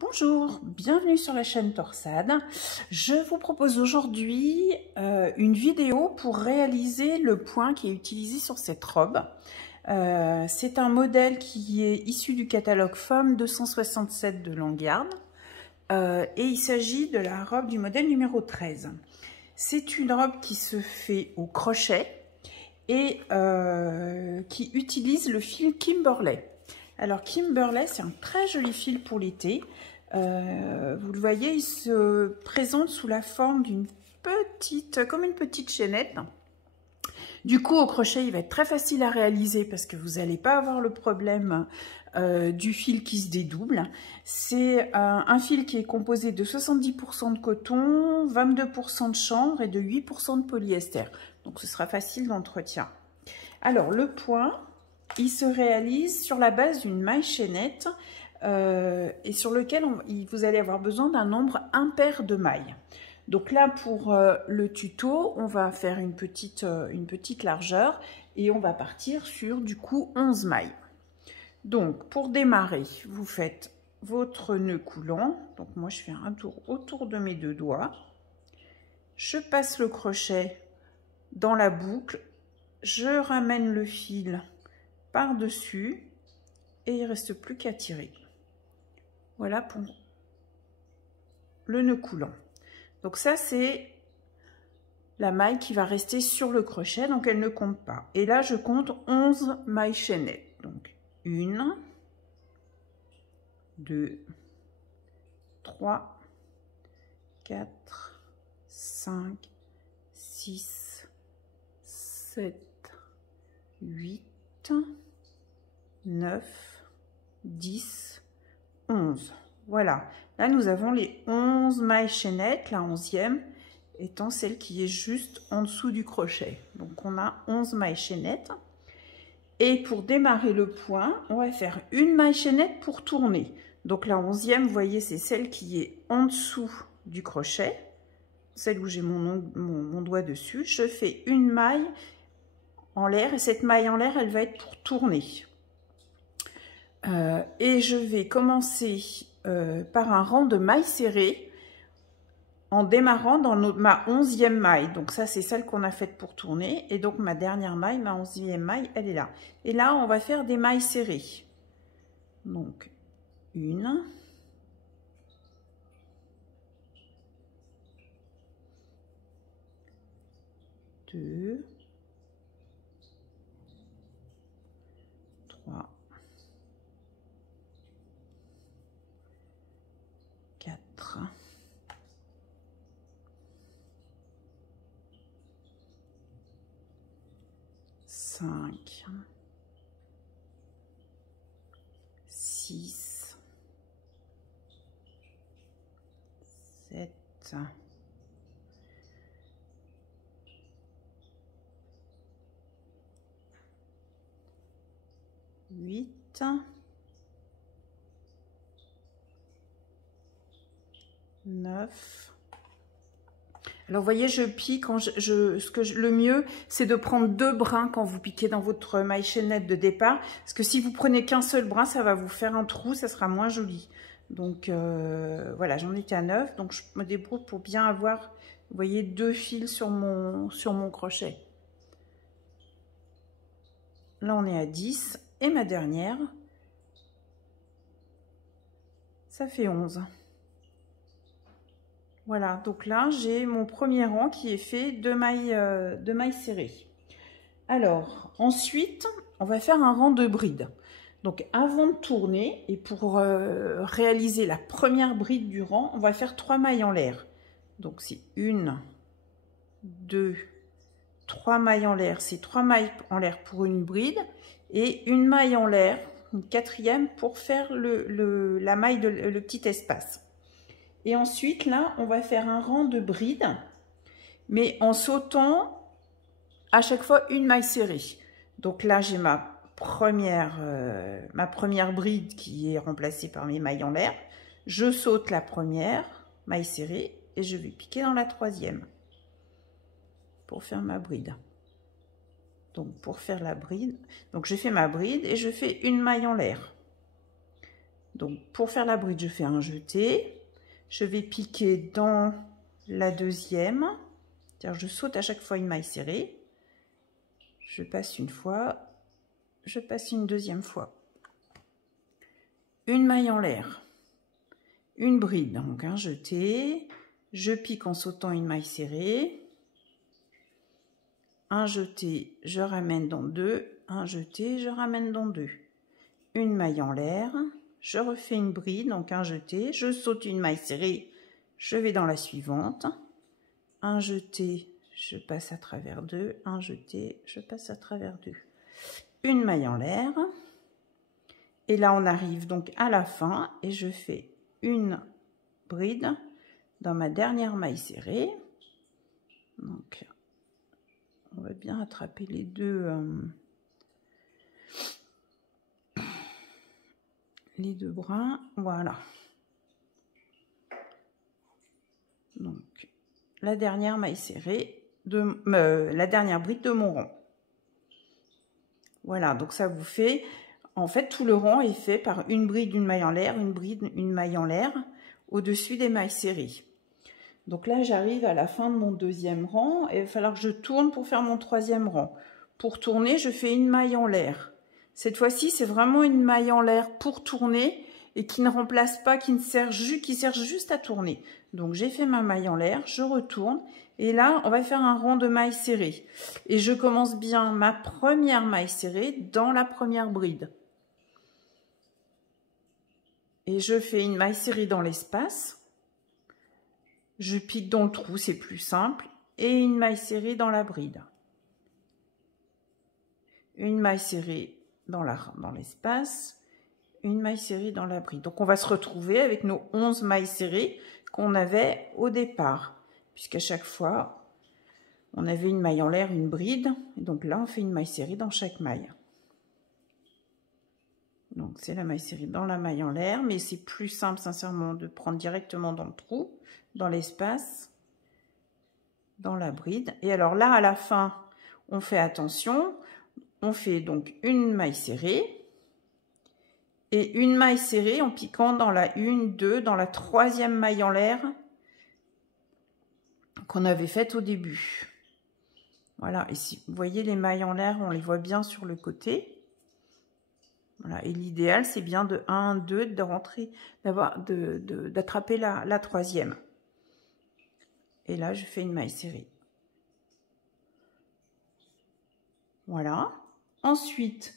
Bonjour, bienvenue sur la chaîne Torsade. Je vous propose aujourd'hui une vidéo pour réaliser le point qui est utilisé sur cette robe. C'est un modèle qui est issu du catalogue Femme 267 de Languiarde et il s'agit de la robe du modèle numéro 13. C'est une robe qui se fait au crochet et qui utilise le fil Kimberley. Alors Kimberley, c'est un très joli fil pour l'été. Vous le voyez, il se présente sous la forme d'une petite, comme une petite chaînette. Du coup, au crochet, il va être très facile à réaliser parce que vous n'allez pas avoir le problème du fil qui se dédouble. C'est un fil qui est composé de 70% de coton, 22% de chanvre et de 8% de polyester. Donc, ce sera facile d'entretien. Alors, le point, il se réalise sur la base d'une maille chaînette et sur lequel vous allez avoir besoin d'un nombre impair de mailles. Donc là, pour le tuto, on va faire une petite largeur et on va partir sur du coup 11 mailles. Donc pour démarrer, vous faites votre nœud coulant. Donc moi, je fais un tour autour de mes deux doigts. Je passe le crochet dans la boucle. Je ramène le fil par-dessus et il ne reste plus qu'à tirer. Voilà pour le nœud coulant. Donc ça, c'est la maille qui va rester sur le crochet, donc elle ne compte pas. Et là, je compte 11 mailles chaînettes. Donc 1, 2, 3, 4, 5, 6, 7, 8, 9, 10, 11. Voilà. Là, nous avons les 11 mailles chaînettes, la 11e étant celle qui est juste en dessous du crochet. Donc, on a 11 mailles chaînettes. Et pour démarrer le point, on va faire une maille chaînette pour tourner. Donc, la 11e, vous voyez, c'est celle qui est en dessous du crochet, celle où j'ai mon doigt dessus. Je fais une maille en l'air et cette maille en l'air, elle va être pour tourner. Et je vais commencer par un rang de mailles serrées en démarrant dans ma 11e maille. Donc ça, c'est celle qu'on a faite pour tourner. Et donc ma dernière maille, ma 11e maille, elle est là. Et là, on va faire des mailles serrées. Donc, 1, 2, 3, 4, 5, 6, 7, 8, 9. Alors, vous voyez, je pique. Le mieux, c'est de prendre 2 brins quand vous piquez dans votre maille chaînette de départ. Parce que si vous prenez qu'un seul brin, ça va vous faire un trou, ça sera moins joli. Donc, voilà, j'en ai qu'à 9. Donc, je me débrouille pour bien avoir, vous voyez, 2 fils sur mon crochet. Là, on est à 10. Et ma dernière, ça fait 11. Voilà, donc là, j'ai mon premier rang qui est fait de mailles serrées. Alors, ensuite, on va faire un rang de brides. Donc, avant de tourner, et pour réaliser la première bride du rang, on va faire 3 mailles en l'air. Donc, c'est 1, 2, 3 mailles en l'air. C'est 3 mailles en l'air pour une bride et une maille en l'air, une 4e, pour faire la maille, le petit espace. Et ensuite, là, on va faire un rang de brides, mais en sautant à chaque fois une maille serrée. Donc là, j'ai ma première bride qui est remplacée par mes mailles en l'air. Je saute la première maille serrée et je vais piquer dans la 3e pour faire ma bride. Donc, pour faire la bride, donc je fais ma bride et je fais une maille en l'air. Donc pour faire la bride, je fais un jeté. Je vais piquer dans la deuxième. C'est-à-dire je saute à chaque fois une maille serrée. Je passe une fois, je passe une deuxième fois. Une maille en l'air, une bride, donc un jeté. Je pique en sautant une maille serrée. Un jeté, je ramène dans deux. Un jeté, je ramène dans deux. Une maille en l'air. Je refais une bride, donc un jeté. Je saute une maille serrée. Je vais dans la suivante. Un jeté, je passe à travers deux. Un jeté, je passe à travers deux. Une maille en l'air. Et là, on arrive donc à la fin et je fais une bride dans ma dernière maille serrée. Donc, on va bien attraper les deux brins. Voilà. Donc, la dernière maille serrée, la dernière bride de mon rond. Voilà, donc ça vous fait, en fait, tout le rond est fait par une bride, une maille en l'air, une bride, une maille en l'air, au-dessus des mailles serrées. Donc là, j'arrive à la fin de mon deuxième rang et il va falloir que je tourne pour faire mon troisième rang. Pour tourner, je fais une maille en l'air. Cette fois-ci, c'est vraiment une maille en l'air pour tourner et qui ne remplace pas, qui sert juste à tourner. Donc j'ai fait ma maille en l'air, je retourne et là, on va faire un rang de mailles serrées. Et je commence bien ma première maille serrée dans la première bride. Et je fais une maille serrée dans l'espace. Je pique dans le trou, c'est plus simple. Et une maille serrée dans la bride. Une maille serrée dans l'espace. Une maille serrée dans la bride. Donc on va se retrouver avec nos 11 mailles serrées qu'on avait au départ. Puisqu'à chaque fois, on avait une maille en l'air, une bride. Et donc là, on fait une maille serrée dans chaque maille. Donc c'est la maille serrée dans la maille en l'air. Mais c'est plus simple, sincèrement, de prendre directement dans le trou, dans l'espace, dans la bride. Et alors là, à la fin, on fait attention. On fait donc une maille serrée. Et une maille serrée en piquant dans la 1, 2, dans la troisième maille en l'air qu'on avait faite au début. Voilà, et si vous voyez les mailles en l'air, on les voit bien sur le côté. Voilà, et l'idéal, c'est bien de 1, 2, de rentrer, d'attraper la troisième. Et là, je fais une maille serrée. Voilà. Ensuite,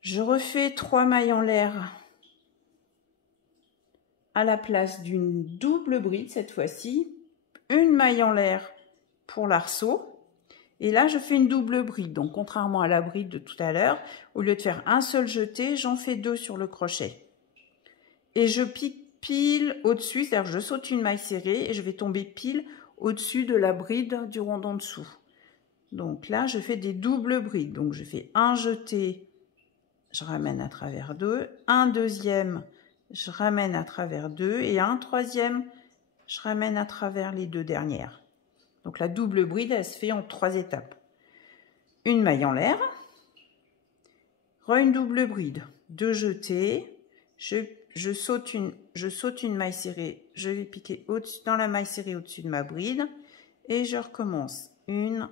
je refais 3 mailles en l'air à la place d'une double bride cette fois-ci. Une maille en l'air pour l'arceau. Et là, je fais une double bride. Donc, contrairement à la bride de tout à l'heure, au lieu de faire un seul jeté, j'en fais 2 sur le crochet. Et je pique pile au-dessus, c'est-à-dire que je saute une maille serrée et je vais tomber pile au-dessus de la bride du rond d'en dessous. Donc là, je fais des doubles brides. Donc, je fais un jeté, je ramène à travers 2, un deuxième, je ramène à travers 2 et un troisième, je ramène à travers les 2 dernières. Donc la double bride, elle se fait en 3 étapes. Une maille en l'air, une double bride, 2 jetés, je saute une maille serrée, je vais piquer dans la maille serrée au-dessus de ma bride et je recommence. 1,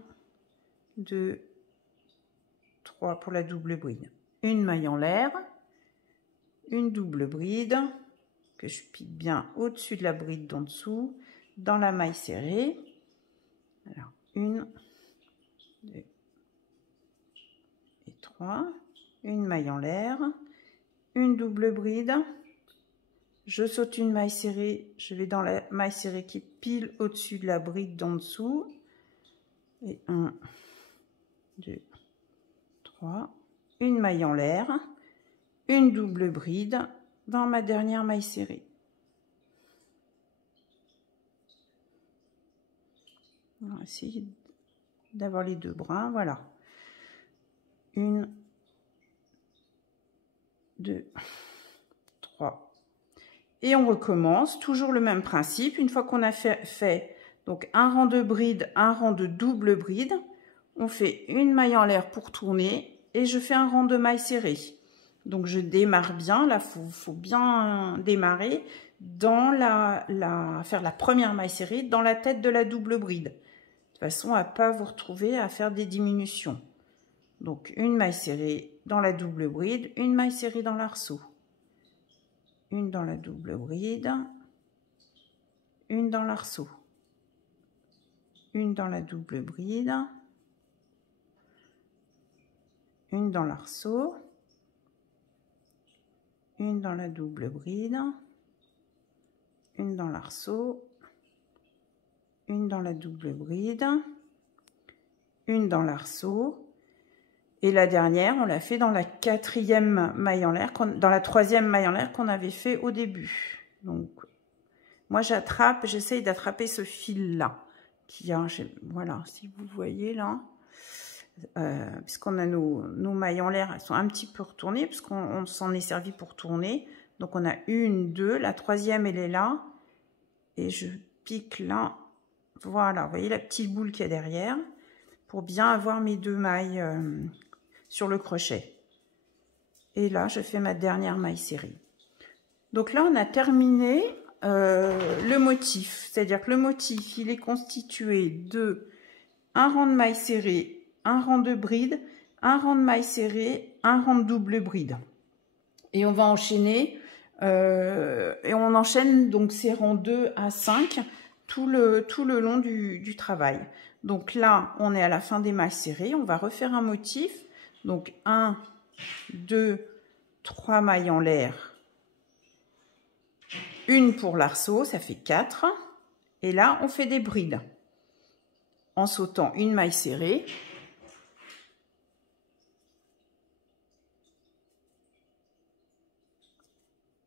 2, 3 pour la double bride. Une maille en l'air, une double bride que je pique bien au-dessus de la bride d'en dessous, dans la maille serrée. Alors, 1, 2 et 3, une maille en l'air, une double bride, je saute une maille serrée, je vais dans la maille serrée qui est pile au-dessus de la bride d'en dessous, et 1, 2, 3, une maille en l'air, une double bride dans ma dernière maille serrée. On va essayer d'avoir les 2 brins, voilà. 1, 2, 3. Et on recommence, toujours le même principe. Une fois qu'on a fait donc un rang de bride, un rang de double bride, on fait une maille en l'air pour tourner et je fais un rang de mailles serrées. Donc je démarre bien, là faut bien démarrer dans faire la première maille serrée dans la tête de la double bride, de façon à ne pas vous retrouver à faire des diminutions. Donc une maille serrée dans la double bride, une maille serrée dans l'arceau, une dans la double bride, une dans l'arceau, une dans la double bride, une dans l'arceau, une dans la double bride, une dans l'arceau, une dans la double bride, une dans l'arceau, et la dernière on l'a fait dans la quatrième maille en l'air, dans la troisième maille en l'air qu'on avait fait au début. Donc moi j'essaye d'attraper ce fil là qui a, voilà, si vous voyez là, puisqu'on a nos mailles en l'air, elles sont un petit peu retournées puisqu'on s'en est servi pour tourner. Donc on a une, deux, la troisième elle est là et je pique là, voilà, vous voyez la petite boule qu'il y a derrière pour bien avoir mes deux mailles sur le crochet. Et là je fais ma dernière maille serrée. Donc là on a terminé le motif, c'est-à-dire que le motif il est constitué de un rang de mailles serrées, un rang de bride, un rang de mailles serrées, un rang de double bride. Et on va enchaîner, et on enchaîne donc ces rangs 2 à 5 tout le long du travail. Donc là, on est à la fin des mailles serrées, on va refaire un motif. Donc 1, 2, 3 mailles en l'air, une pour l'arceau, ça fait 4. Et là, on fait des brides en sautant une maille serrée,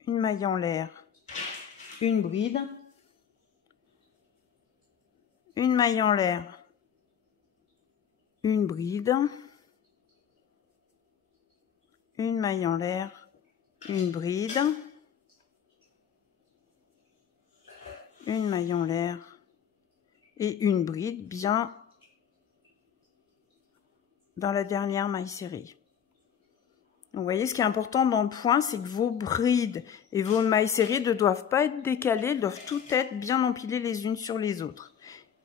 une maille en l'air, une bride, une maille en l'air, une bride, une maille en l'air, une bride, une maille en l'air et une bride bien dans la dernière maille serrée. Donc, vous voyez, ce qui est important dans le point, c'est que vos brides et vos mailles serrées ne doivent pas être décalées, elles doivent toutes être bien empilées les unes sur les autres.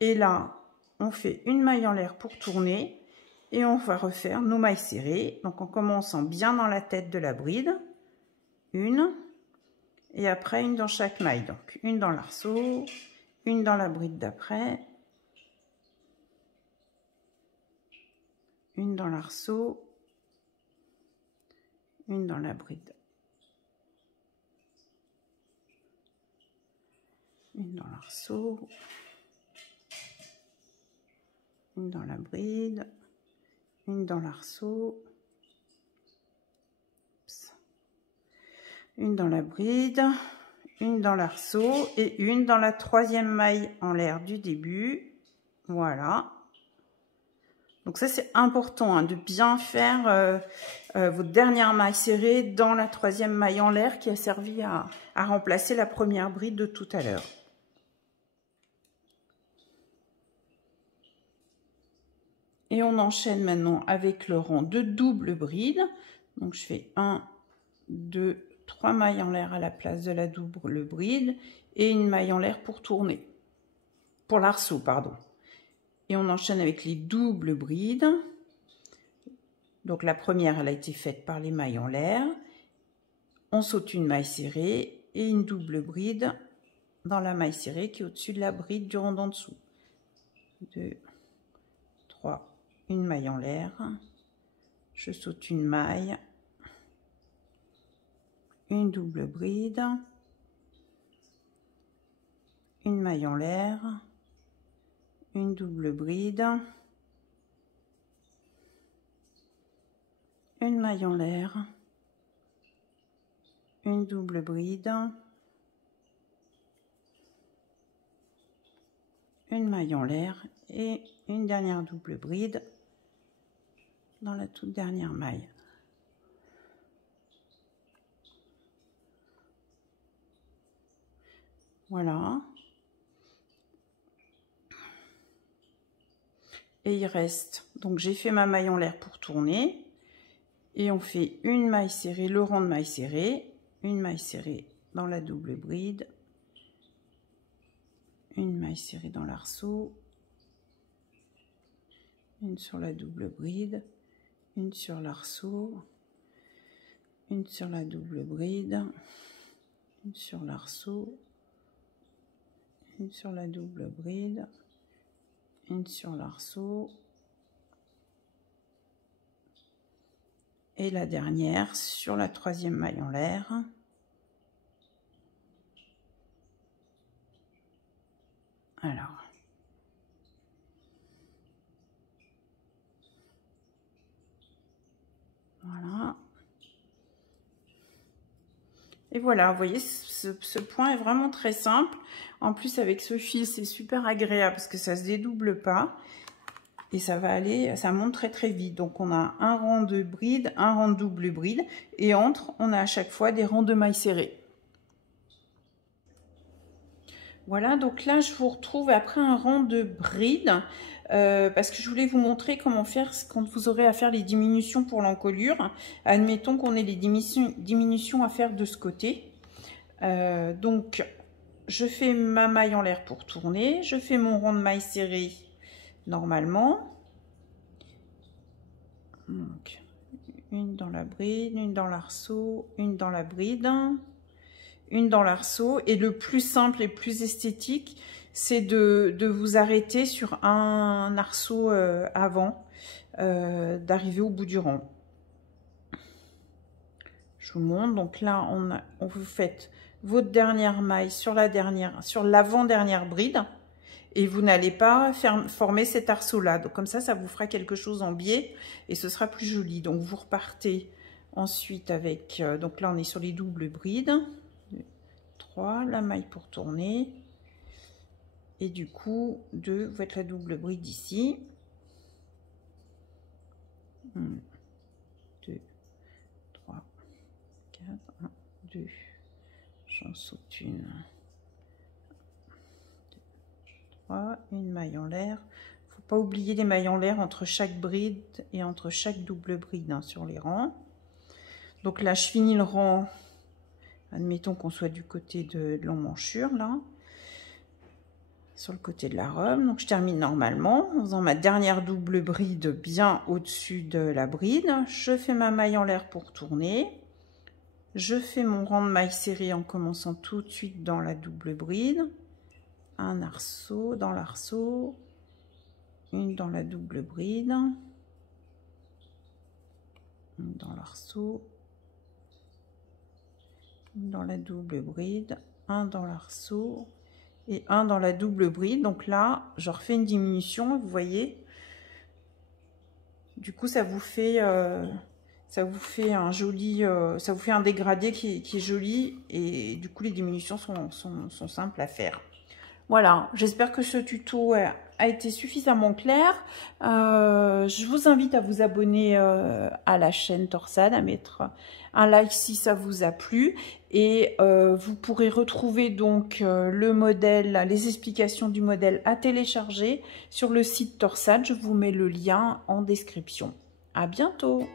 Et là, on fait une maille en l'air pour tourner et on va refaire nos mailles serrées. Donc en commençant bien dans la tête de la bride, une, et après une dans chaque maille. Donc une dans l'arceau, une dans la bride d'après, une dans l'arceau, une dans la bride, une dans l'arceau, une dans la bride, une dans l'arceau, une dans la bride, une dans l'arceau et une dans la troisième maille en l'air du début. Voilà. Donc ça c'est important hein, de bien faire votre dernière maille serrée dans la troisième maille en l'air qui a servi à remplacer la première bride de tout à l'heure. Et on enchaîne maintenant avec le rang de double bride. Donc je fais 1, 2, 3 mailles en l'air à la place de la double bride et une maille en l'air pour tourner. Pour l'arceau, pardon. Et on enchaîne avec les doubles brides. Donc la première, elle a été faite par les mailles en l'air. On saute une maille serrée et une double bride dans la maille serrée qui est au-dessus de la bride du rang d'en dessous. 2, 3, une maille en l'air. Je saute une maille, une double bride, une maille en l'air, une double bride, une maille en l'air, une double bride, une maille en l'air et une dernière double bride dans la toute dernière maille. Voilà. Et il reste, donc j'ai fait ma maille en l'air pour tourner Et on fait une maille serrée, le rang de maille serrée, une maille serrée dans la double bride, une maille serrée dans l'arceau, une sur la double bride, une sur l'arceau, une sur la double bride, une sur l'arceau, une sur la double bride, une sur l'arceau et la dernière sur la troisième maille en l'air. Alors, voilà. Et voilà, vous voyez, ce point est vraiment très simple. En plus, avec ce fil, c'est super agréable parce que ça se dédouble pas. Et ça va aller, ça monte très très vite. Donc, on a un rang de bride, un rang de double bride. Et entre, on a à chaque fois des rangs de mailles serrées. Voilà, donc là, je vous retrouve après un rang de bride. Parce que je voulais vous montrer comment faire quand vous aurez à faire les diminutions pour l'encolure. Admettons qu'on ait les diminutions à faire de ce côté. Donc, je fais ma maille en l'air pour tourner. Je fais mon rang de maille serrée normalement. Donc, une dans la bride, une dans l'arceau, une dans la bride, une dans l'arceau. Et le plus simple et le plus esthétique, c'est de vous arrêter sur un arceau avant, d'arriver au bout du rang. Je vous montre. Donc là, vous faites votre dernière maille sur l'avant-dernière bride. Et vous n'allez pas former cet arceau-là. Donc comme ça vous fera quelque chose en biais et ce sera plus joli. Donc vous repartez ensuite avec... donc là, on est sur les doubles brides. 2, 3, la maille pour tourner. Et du coup, 2, vous faites la double bride ici. 1, 2, 3, 4, 1, 2. J'en saute une. Une maille en l'air. Faut pas oublier les mailles en l'air entre chaque bride et entre chaque double bride hein, sur les rangs. Donc là, je finis le rang. Admettons qu'on soit du côté de l'emmanchure là, sur le côté de la robe. Donc je termine normalement en faisant ma dernière double bride bien au-dessus de la bride. Je fais ma maille en l'air pour tourner. Je fais mon rang de maille serrée en commençant tout de suite dans la double bride. Un arceau dans l'arceau, une dans la double bride, une dans l'arceau, une dans la double bride, un dans l'arceau et un dans la double bride. Donc là, je refais une diminution, vous voyez. Du coup, ça vous fait un joli, ça vous fait un dégradé qui est joli et du coup, les diminutions sont simples à faire. Voilà, j'espère que ce tuto a été suffisamment clair. Je vous invite à vous abonner à la chaîne Torsade, à mettre un like si ça vous a plu. Et vous pourrez retrouver donc le modèle, les explications du modèle à télécharger sur le site Torsade. Je vous mets le lien en description. À bientôt!